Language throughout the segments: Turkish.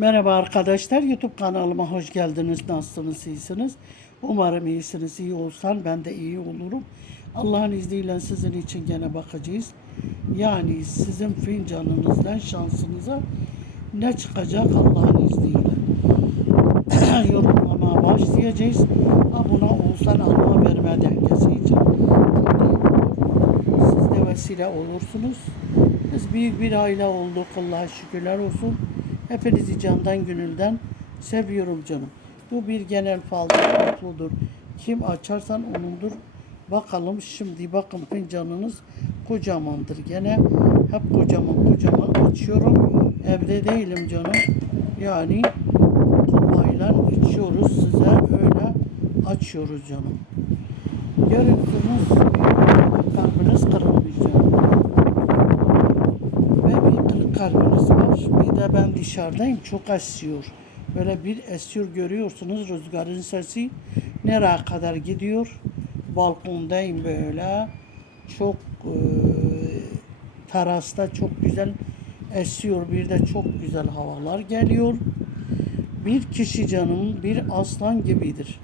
Merhaba arkadaşlar, YouTube kanalıma hoş geldiniz. Nasılsınız, iyisiniz? Umarım iyisiniz, iyi olsan ben de iyi olurum. Allah'ın izniyle sizin için gene bakacağız. Yani sizin fincanınızdan şansınıza ne çıkacak Allah'ın izniyle. Yorumlamaya başlayacağız. Abone olsan alma verme dengesi için. Siz de vesile olursunuz. Biz büyük bir aile olduk. Allah'a şükürler olsun. Hepinizi candan gönülden seviyorum canım. Bu bir genel faldır, mutludur. Kim açarsan onundur. Bakalım şimdi bakın fincanınız kocamandır. Gene hep kocaman kocaman açıyorum. Evde değilim canım. Yani kupayla içiyoruz size öyle açıyoruz canım. Görüntünüz kalbiniz kırılmış canım. Ve bir kırık kalbiniz var. Bir de ben dışarıdayım çok esiyor. Böyle bir esiyor görüyorsunuz rüzgarın sesi nereye kadar gidiyor. Balkondayım böyle. Çok e, terasta çok güzel esiyor. Bir de çok güzel havalar geliyor. Bir kişi canım bir aslan gibidir.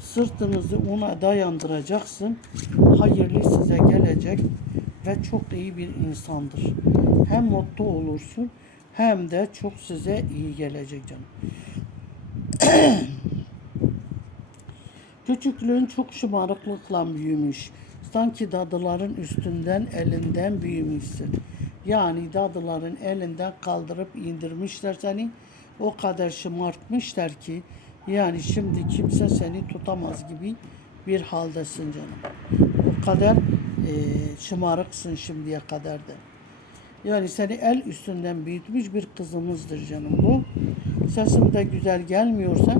Sırtınızı ona dayandıracaksın. Hayırlı size gelecek ve çok iyi bir insandır. Hem mutlu olursun hem de çok size iyi gelecek canım. Küçüklüğün çok şımarıklıkla büyümüş. Sanki dadıların üstünden elinden büyümüşsün. Yani dadıların elinden kaldırıp indirmişler seni. O kadar şımartmışlar ki yani şimdi kimse seni tutamaz gibi bir haldesin canım. O kadar e, şımarıksın şimdiye kadar da. Yani seni el üstünden büyütmüş bir kızımızdır canım bu. Sesim de güzel gelmiyorsa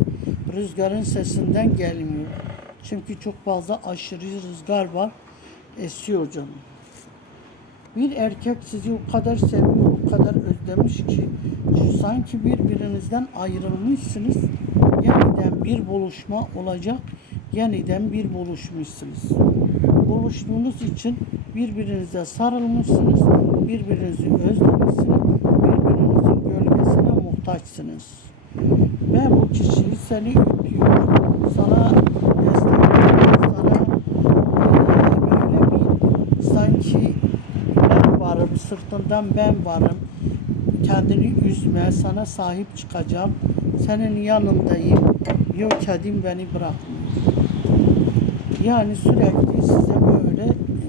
rüzgarın sesinden gelmiyor. Çünkü çok fazla aşırı rüzgar var. Esiyor canım. Bir erkek sizi o kadar seviyor, o kadar özlemiş ki sanki birbirinizden ayrılmışsınız. Yeniden bir buluşma olacak. Yeniden bir buluşmuşsunuz. Buluştuğunuz için birbirinize sarılmışsınız. Birbirinizi özlemişsiniz. Birbirinizin gölgesine muhtaçsınız. Ve bu kişi seni öpüyor. Sana destek veriyor. Sana eee, böyle bir sanki ben varım, sırtından ben varım. Kendini üzme, sana sahip çıkacağım. Senin yanındayım. Yok kedim beni bırakmıyor. Yani sürekli size böyle e,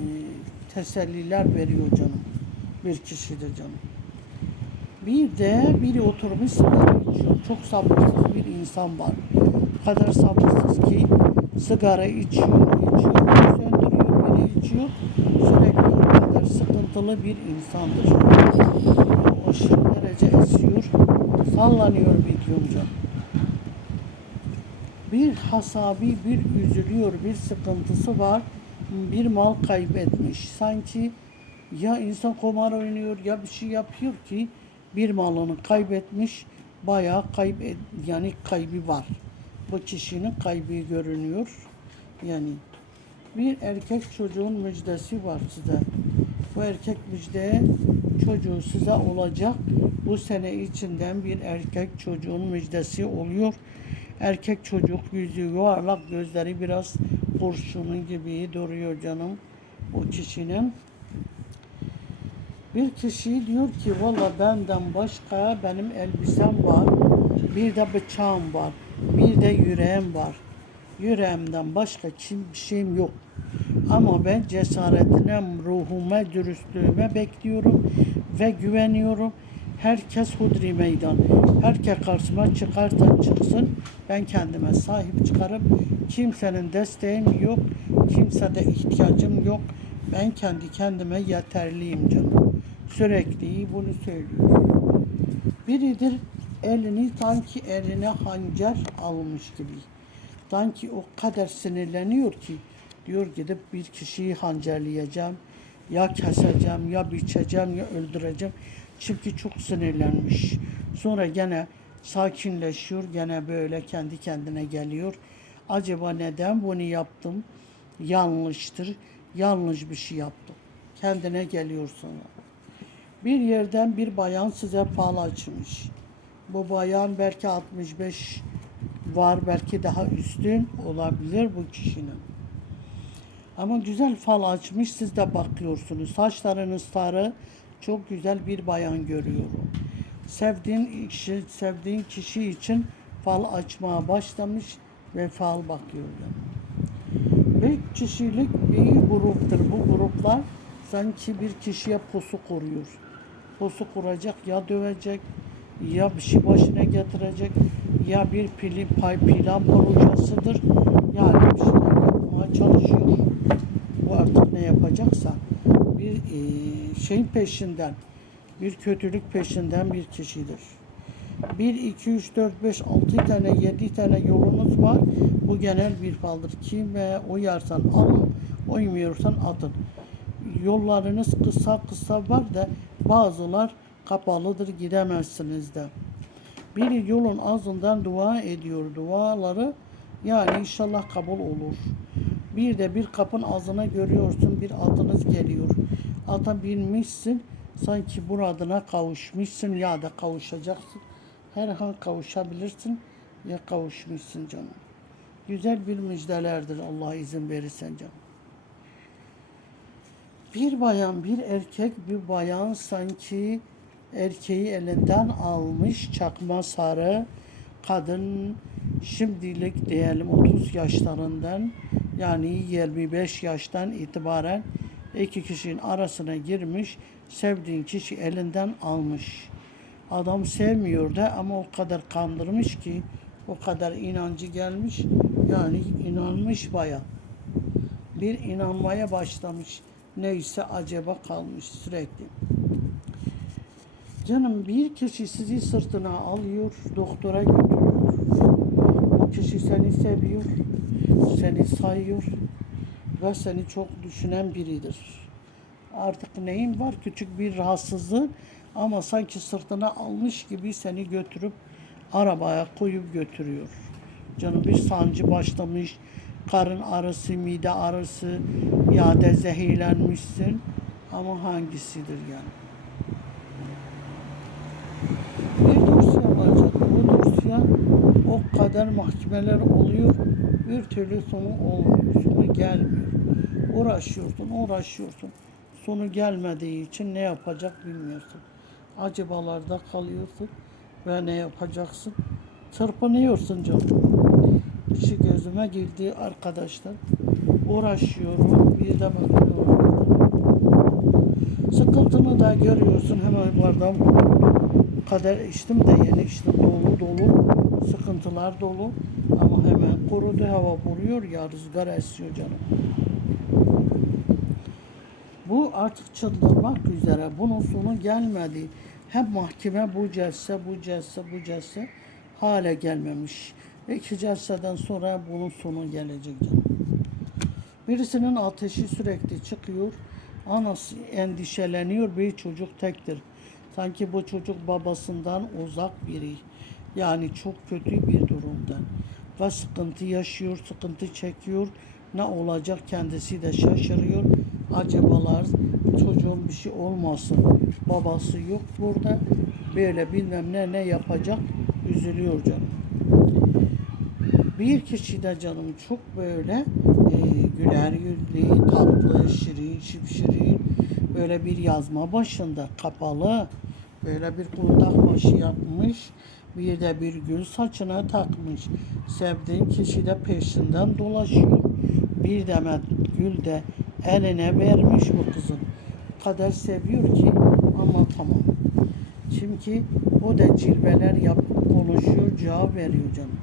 teselliler veriyor canım. Bir kişidir canım. Bir de biri oturmuş sigara içiyor. Çok sabırsız bir insan var. O kadar sabırsız ki sigara içiyor, içiyor, söndürüyor, biri içiyor. Sürekli o kadar sıkıntılı bir insandır. O aşırı derece esiyor, sallanıyor videom canım. Bir hasabi, bir üzülüyor, bir sıkıntısı var. Bir mal kaybetmiş. Sanki ya insan kumar oynuyor ya bir şey yapıyor ki bir malını kaybetmiş. Bayağı kayıp yani kaybı var. Bu kişinin kaybı görünüyor. Yani bir erkek çocuğun müjdesi var size. Bu erkek müjde çocuğu size olacak. Bu sene içinden bir erkek çocuğun müjdesi oluyor. Erkek çocuk yüzü yuvarlak gözleri biraz kurşunu gibi duruyor canım o kişinin. Bir kişi diyor ki valla benden başka benim elbisem var. Bir de bıçağım var. Bir de yüreğim var. Yüreğimden başka kim bir şeyim yok. Ama ben cesaretine, ruhuma, dürüstlüğüme bekliyorum ve güveniyorum. Herkes hudri meydan. Herkes karşıma çıkarsa çıksın. Ben kendime sahip çıkarım. Kimsenin desteğim yok. Kimsede ihtiyacım yok. Ben kendi kendime yeterliyim canım. Sürekli bunu söylüyorum. Biridir elini sanki eline hancer almış gibi. Sanki o kadar sinirleniyor ki diyor gidip bir kişiyi hancerleyeceğim. Ya keseceğim ya biçeceğim ya öldüreceğim. Çünkü çok sinirlenmiş. Sonra gene sakinleşiyor. Gene böyle kendi kendine geliyor. Acaba neden bunu yaptım? Yanlıştır. Yanlış bir şey yaptım. Kendine geliyor sonra. Bir yerden bir bayan size fal açmış. Bu bayan belki 65 var, belki daha üstün olabilir bu kişinin. Ama güzel fal açmış, siz de bakıyorsunuz. Saçlarınız sarı, çok güzel bir bayan görüyorum. Sevdiğin kişi, sevdiğin kişi için fal açmaya başlamış ve fal bakıyor. Bir kişilik bir gruptur. Bu gruplar sanki bir kişiye pusu kuruyor. Pusu kuracak ya dövecek ya bir şey başına getirecek ya bir pili, pay plan projesidir. Yani bir şeyler yapmaya çalışıyor. Bu artık ne yapacaksa bir eee, şeyin peşinden bir kötülük peşinden bir kişidir. 1, 2, 3, 4, 5, 6 tane, 7 tane yolunuz var. Bu genel bir faldır. Kime uyarsan alın, uymuyorsan atın. Yollarınız kısa kısa var da bazılar kapalıdır gidemezsiniz de. Bir yolun ağzından dua ediyor. Duaları yani inşallah kabul olur. Bir de bir kapın ağzına görüyorsun bir atınız geliyor. Ata binmişsin sanki buradına kavuşmuşsun ya da kavuşacaksın. Her an kavuşabilirsin ya kavuşmuşsun canım. Güzel bir müjdelerdir Allah izin verirsen canım. Bir bayan, bir erkek, bir bayan sanki erkeği elinden almış çakma sarı kadın şimdilik diyelim 30 yaşlarından yani 25 yaştan itibaren iki kişinin arasına girmiş sevdiğin kişi elinden almış. Adam sevmiyor da ama o kadar kandırmış ki o kadar inancı gelmiş yani inanmış baya bir inanmaya başlamış. Neyse acaba kalmış sürekli. Canım bir kişi sizi sırtına alıyor, doktora götürüyor. O kişi seni seviyor, seni sayıyor ve seni çok düşünen biridir. Artık neyin var? Küçük bir rahatsızlığı ama sanki sırtına almış gibi seni götürüp arabaya koyup götürüyor. Canım bir sancı başlamış, karın ağrısı, mide ağrısı ya da zehirlenmişsin ama hangisidir yani? Bir dosya var canım. Bu dosya o kadar mahkemeler oluyor. Bir türlü sonu olmuyor. Sonu gelmiyor. Uğraşıyorsun, uğraşıyorsun. Sonu gelmediği için ne yapacak bilmiyorsun. Acabalarda kalıyorsun ve ne yapacaksın? Çırpınıyorsun canım. İşi gözüme girdi arkadaşlar. Uğraşıyorum. Bir de bakıyorum. Sıkıntını da görüyorsun hemen bardan kader içtim de yeni içtim dolu dolu sıkıntılar dolu ama hemen kurudu hava vuruyor ya rüzgar esiyor canım. Bu artık çıldırmak üzere. Bunun sonu gelmedi. Hem mahkeme bu celse, bu celse, bu celse hale gelmemiş. İki celseden sonra bunun sonu gelecek canım. Birisinin ateşi sürekli çıkıyor. Anası endişeleniyor. Bir çocuk tektir. Sanki bu çocuk babasından uzak biri. Yani çok kötü bir durumda. Ve sıkıntı yaşıyor, sıkıntı çekiyor. Ne olacak kendisi de şaşırıyor. Acabalar çocuğun bir şey olmasın. Babası yok burada. Böyle bilmem ne ne yapacak. Üzülüyor canım. Bir kişi de canım çok böyle e, güler yüzlü, tatlı, şirin, şipşirin böyle bir yazma başında kapalı böyle bir kundak başı yapmış bir de bir gül saçına takmış. Sevdiğin kişi de peşinden dolaşıyor. Bir demet gül de eline vermiş bu kızın. O kadar seviyor ki ama tamam. Çünkü o da cilveler yapıp konuşuyor, cevap veriyor canım.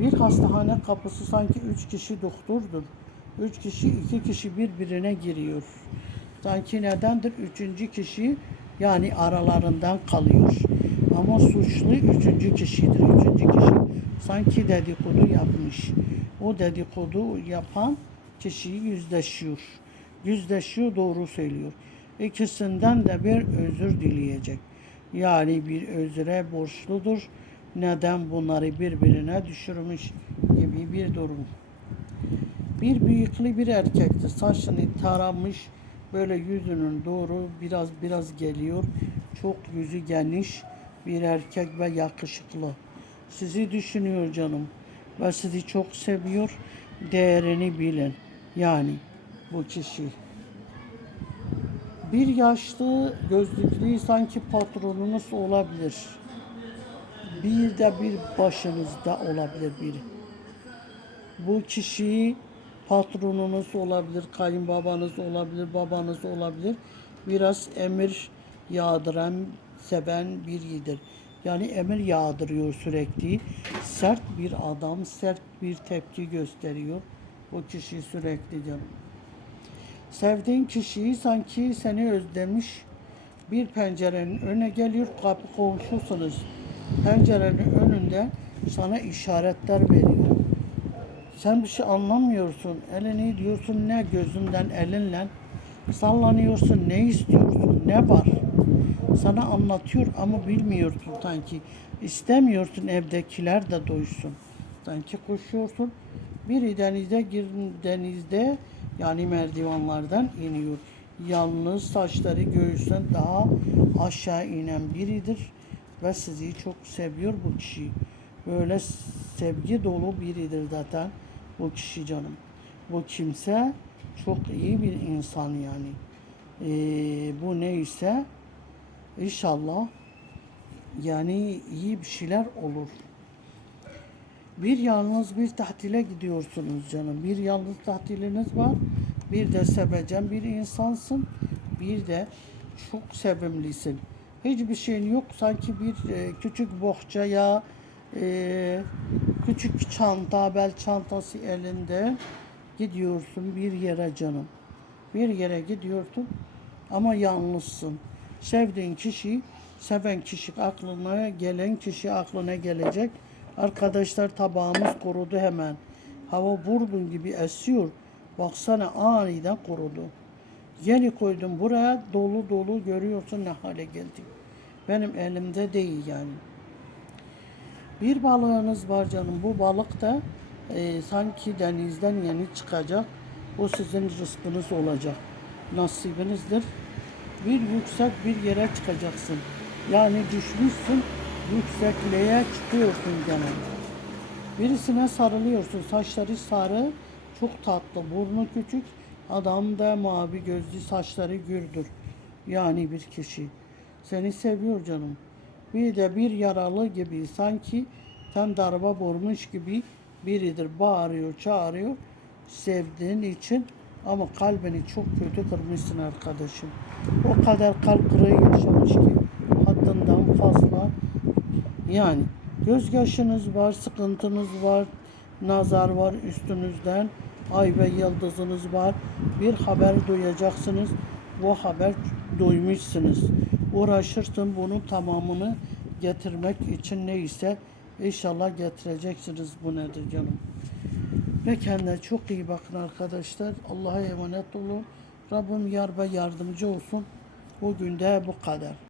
Bir hastahane kapısı sanki üç kişi doktordur. Üç kişi, iki kişi birbirine giriyor. Sanki nedendir? Üçüncü kişi yani aralarından kalıyor. Ama suçlu üçüncü kişidir. Üçüncü kişi sanki dedikodu yapmış. O dedikodu yapan kişiyi yüzleşiyor. Yüzleşiyor, doğru söylüyor. İkisinden de bir özür dileyecek. Yani bir özre borçludur. Neden bunları birbirine düşürmüş gibi bir durum. Bir bıyıklı bir erkekti. Saçını taramış. Böyle yüzünün doğru biraz biraz geliyor. Çok yüzü geniş bir erkek ve yakışıklı. Sizi düşünüyor canım ve sizi çok seviyor. Değerini bilin. Yani bu kişi. Bir yaşlı gözlüklü sanki patronunuz olabilir. Bir de bir başınızda olabilir biri. Bu kişi patronunuz olabilir, kayınbabanız olabilir, babanız olabilir. Biraz emir yağdıran, seven biridir. Yani emir yağdırıyor sürekli. Sert bir adam, sert bir tepki gösteriyor. Bu kişi sürekli canım. Sevdiğin kişiyi sanki seni özlemiş bir pencerenin önüne geliyor kapı komşusunuz. Pencerenin önünde sana işaretler veriyor. Sen bir şey anlamıyorsun. Elini diyorsun ne gözünden elinle sallanıyorsun. Ne istiyorsun? Ne var? Sana anlatıyor ama bilmiyorsun sanki. İstemiyorsun evdekiler de doysun. Sanki koşuyorsun. Biri denize gir denizde yani merdivenlerden iniyor. Yalnız saçları göğüsten daha aşağı inen biridir ve sizi çok seviyor bu kişi. Böyle sevgi dolu biridir zaten bu kişi canım. Bu kimse çok iyi bir insan yani. Ee, bu neyse inşallah yani iyi bir şeyler olur. Bir yalnız bir tatile gidiyorsunuz canım. Bir yalnız tatiliniz var. Bir de sevecen bir insansın. Bir de çok sevimlisin. Hiçbir şeyin yok. Sanki bir e, küçük bohçaya, e, küçük çanta, bel çantası elinde gidiyorsun bir yere canım. Bir yere gidiyorsun ama yalnızsın. Sevdiğin kişi, seven kişi aklına gelen kişi aklına gelecek. Arkadaşlar tabağımız kurudu hemen. Hava burnun gibi esiyor. Baksana aniden kurudu. Yeni koydum buraya dolu dolu görüyorsun ne hale geldi. Benim elimde değil yani. Bir balığınız var canım. Bu balık da e, sanki denizden yeni çıkacak. O sizin rızkınız olacak. Nasibinizdir. Bir yüksek bir yere çıkacaksın. Yani düşmüşsün, yüksekliğe çıkıyorsun gene. Birisine sarılıyorsun. Saçları sarı, çok tatlı. Burnu küçük. Adam da mavi gözlü, saçları gürdür. Yani bir kişi. Seni seviyor canım. Bir de bir yaralı gibi sanki tam darba vurmuş gibi biridir. Bağırıyor, çağırıyor. Sevdiğin için ama kalbini çok kötü kırmışsın arkadaşım. O kadar kalp kırığı yaşamış ki haddinden fazla. Yani gözyaşınız var, sıkıntınız var, nazar var üstünüzden. Ay ve yıldızınız var. Bir haber duyacaksınız. Bu haber duymuşsunuz. Uğraşırsın bunun tamamını getirmek için neyse inşallah getireceksiniz bu nedir canım. Ve kendine çok iyi bakın arkadaşlar. Allah'a emanet olun. Rabbim yar ve yardımcı olsun. Bugün de bu kadar.